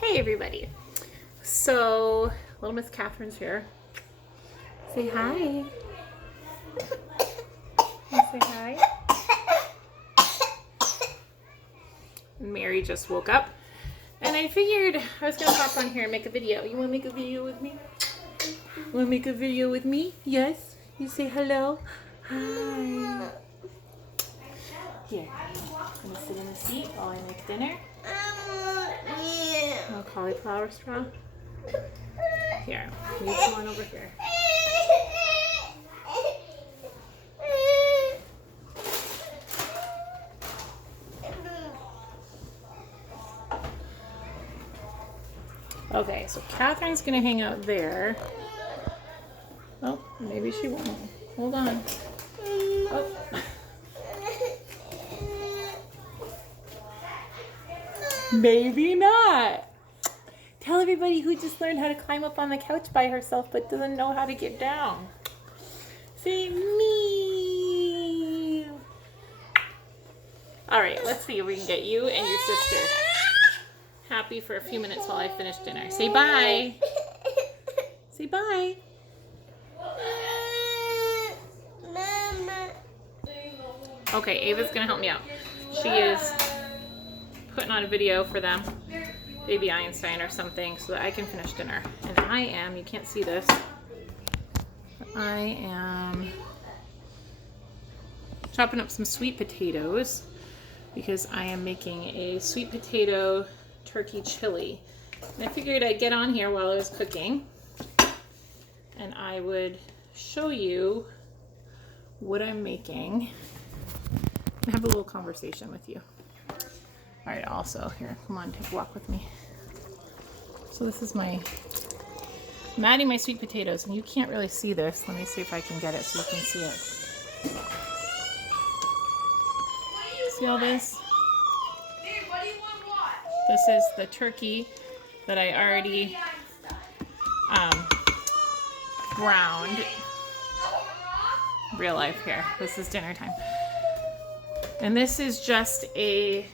Hey everybody. So, little Miss Catherine's here. Say hi. Say hi. Mary just woke up. And I figured I was going to hop on here and make a video. You want to make a video with me? You want to make a video with me? Yes? You say hello? Hi. Here. I'm going to sit in the seat while I make dinner. Oh, cauliflower straw. Here, you come on over here. Okay, so Catherine's gonna hang out there. Oh, maybe she won't. Hold on. Oh. Maybe not. Tell everybody who just learned how to climb up on the couch by herself but doesn't know how to get down. Say me. All right, let's see if we can get you and your sister happy for a few minutes while I finish dinner. Say bye. Say bye. Okay, Ava's gonna help me out. She is putting on a video for them, Baby Einstein or something, so that I can finish dinner. And I am, you can't see this, I am chopping up some sweet potatoes because I am making a sweet potato turkey chili. And I figured I'd get on here while I was cooking and I would show you what I'm making and have a little conversation with you. All right, also, here, come on, take a walk with me. So this is I'm adding my sweet potatoes, and you can't really see this. Let me see if I can get it so you can see it. See all this? This is the turkey that I already browned. Real life here. This is dinner time. And this is just a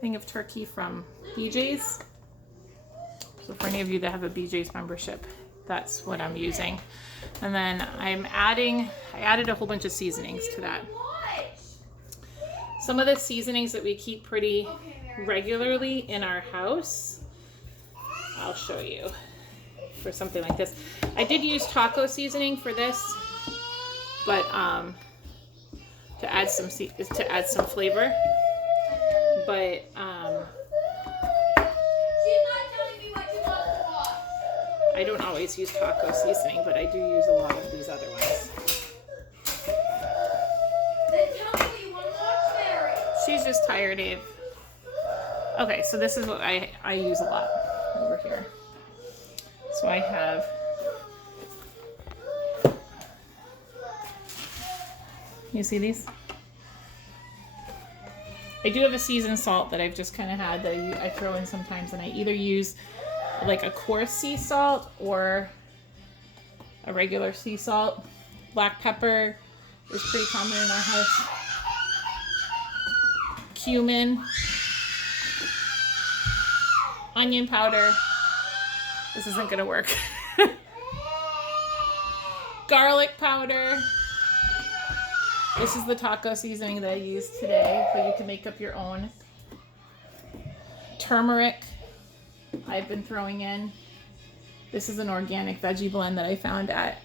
thing of turkey from BJ's. So for any of you that have a BJ's membership, that's what I'm using. And then I added a whole bunch of seasonings to that. Some of the seasonings that we keep pretty regularly in our house, I'll show you for something like this. I did use taco seasoning for this, but to add some flavor. But I don't always use taco seasoning, but I do use a lot of these other ones. She's just tired, Eve. Okay, so this is what I use a lot over here. So I have you see these? I do have a seasoned salt that I've just kind of had that I throw in sometimes, and I either use like a coarse sea salt or a regular sea salt. Black pepper is pretty common in our house. Cumin, onion powder. This isn't gonna work. Garlic powder. This is the taco seasoning that I used today, but you can make up your own. Turmeric, I've been throwing in. This is an organic veggie blend that I found at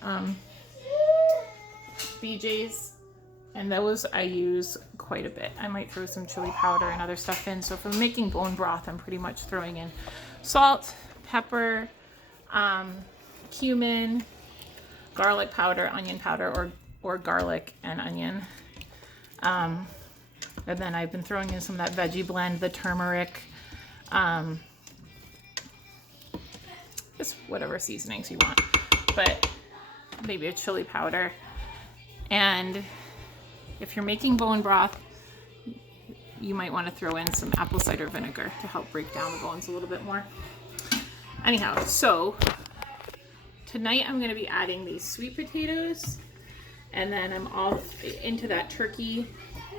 BJ's, and those I use quite a bit. I might throw some chili powder and other stuff in. So if I'm making bone broth, I'm pretty much throwing in salt, pepper, cumin, garlic powder, onion powder, or garlic and onion. And then I've been throwing in some of that veggie blend, the turmeric, just whatever seasonings you want, but maybe a chili powder. And if you're making bone broth, you might want to throw in some apple cider vinegar to help break down the bones a little bit more. Anyhow, so tonight I'm going to be adding these sweet potatoes, and then I'm all into that turkey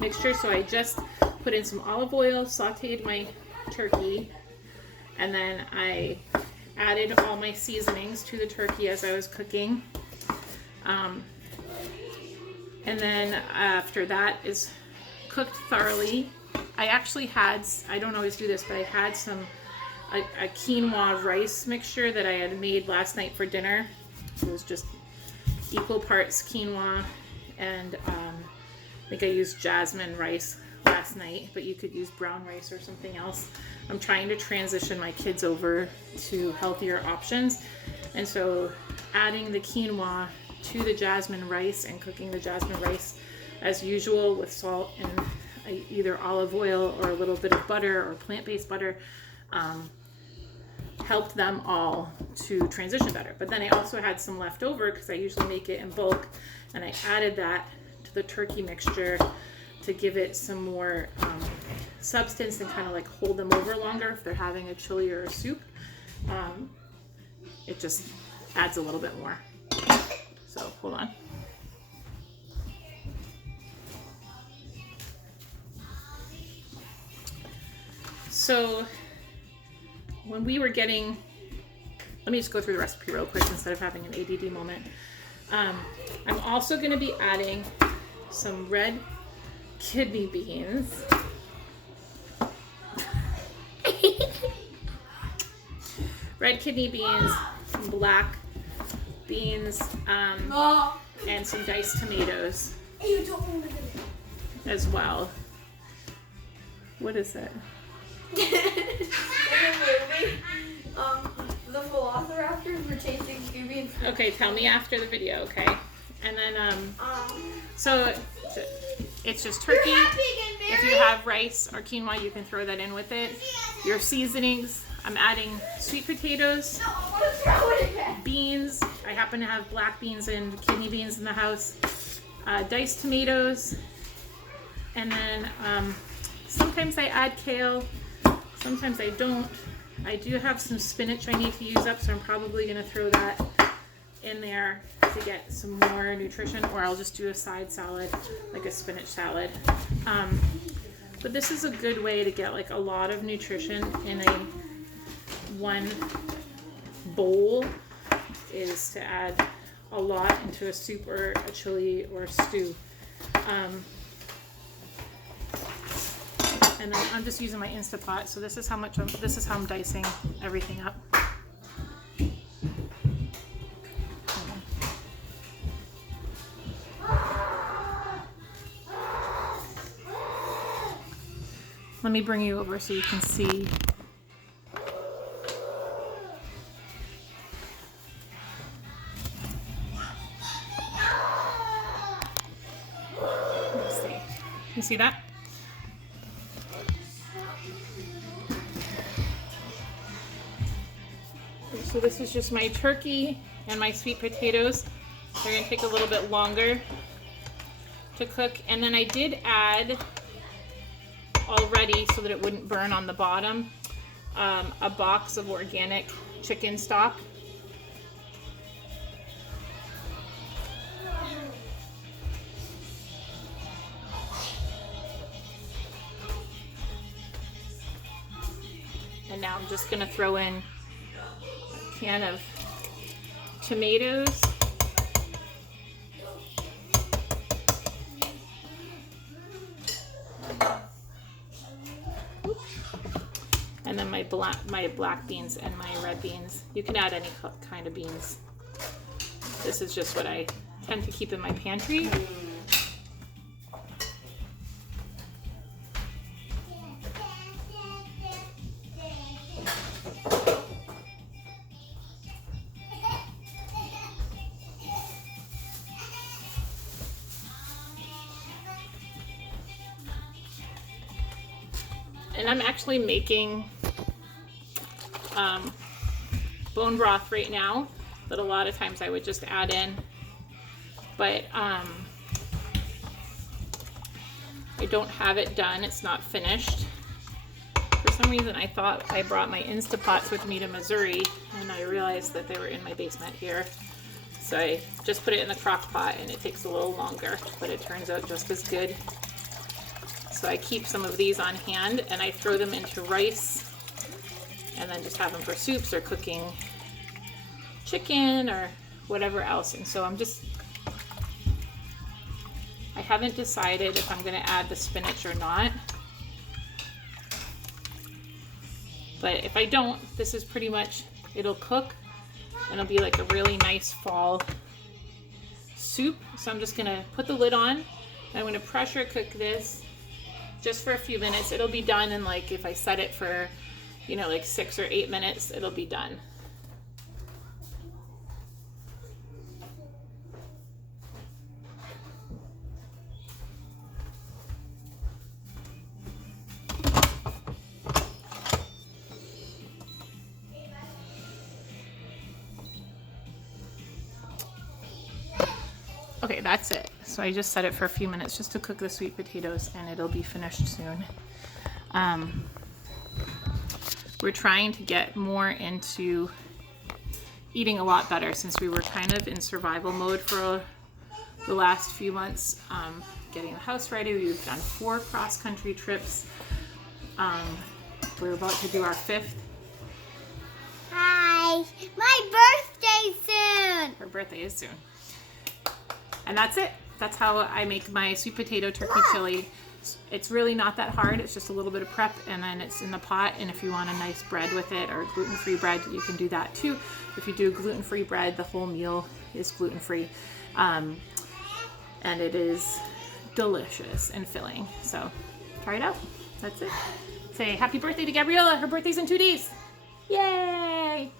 mixture. So I just put in some olive oil, sauteed my turkey, And then I added all my seasonings to the turkey as I was cooking. And then after that is cooked thoroughly. I actually had, I don't always do this, but I had a quinoa rice mixture that I had made last night for dinner. It was just equal parts quinoa and I think I used jasmine rice last night, but you could use brown rice or something else. I'm trying to transition my kids over to healthier options, and so adding the quinoa to the jasmine rice and cooking the jasmine rice as usual with salt and either olive oil or a little bit of butter or plant-based butter helped them all to transition better. But then I also had some left over because I usually make it in bulk, and I added that to the turkey mixture to give it some more substance and kind of like hold them over longer if they're having a chili or a soup. It just adds a little bit more. So hold on. So when we were getting, let me just go through the recipe real quick instead of having an ADD moment. I'm also going to be adding some red kidney beans. Red kidney beans, some black beans, and some diced tomatoes as well. What is it? The Velociraptors were chasing Scooby and Okay, tell me after the video, okay? And then, so it's just turkey. If you have rice or quinoa, you can throw that in with it. Your seasonings, I'm adding sweet potatoes, beans. I happen to have black beans and kidney beans in the house. Diced tomatoes. And then sometimes I add kale. Sometimes I don't. I do have some spinach I need to use up, so I'm probably going to throw that in there to get some more nutrition, or I'll just do a side salad, like a spinach salad. But this is a good way to get like a lot of nutrition in a one bowl, is to add a lot into a soup or a chili or a stew. And then I'm just using my Instapot, so this is how I'm dicing everything up. Let me bring you over so you can see. Let's see. You see that? So this is just my turkey and my sweet potatoes. They're going to take a little bit longer to cook. And then I did add already, so that it wouldn't burn on the bottom, a box of organic chicken stock. And now I'm just going to throw in a can of tomatoes. And then my black beans and my red beans. You can add any kind of beans. This is just what I tend to keep in my pantry. And I'm actually making bone broth right now that a lot of times I would just add in, but I don't have it done. It's not finished. For some reason I thought I brought my Instapots with me to Missouri, and I realized that they were in my basement here. So I just put it in the crock pot, and it takes a little longer, but it turns out just as good. So I keep some of these on hand, and I throw them into rice and then just have them for soups or cooking chicken or whatever else. And so I haven't decided if I'm gonna add the spinach or not. But if I don't, this is pretty much, it'll cook and it'll be like a really nice fall soup. So I'm just gonna put the lid on. I'm gonna pressure cook this just for a few minutes. It'll be done in, like, if I set it for, you know, like 6 or 8 minutes, it'll be done. Okay, that's it. So I just set it for a few minutes just to cook the sweet potatoes, and it'll be finished soon. We're trying to get more into eating a lot better since we were kind of in survival mode for the last few months. Getting the house ready. We've done 4 cross-country trips. We're about to do our 5th. Hi, my birthday's soon. Her birthday is soon. And that's it. That's how I make my sweet potato turkey chili. It's really not that hard. It's just a little bit of prep, and then it's in the pot. And if you want a nice bread with it, or gluten-free bread, you can do that too. If you do gluten-free bread, the whole meal is gluten-free. And it is delicious and filling. So try it out. That's it. Say happy birthday to Gabriella. Her birthday's in 2 days. Yay!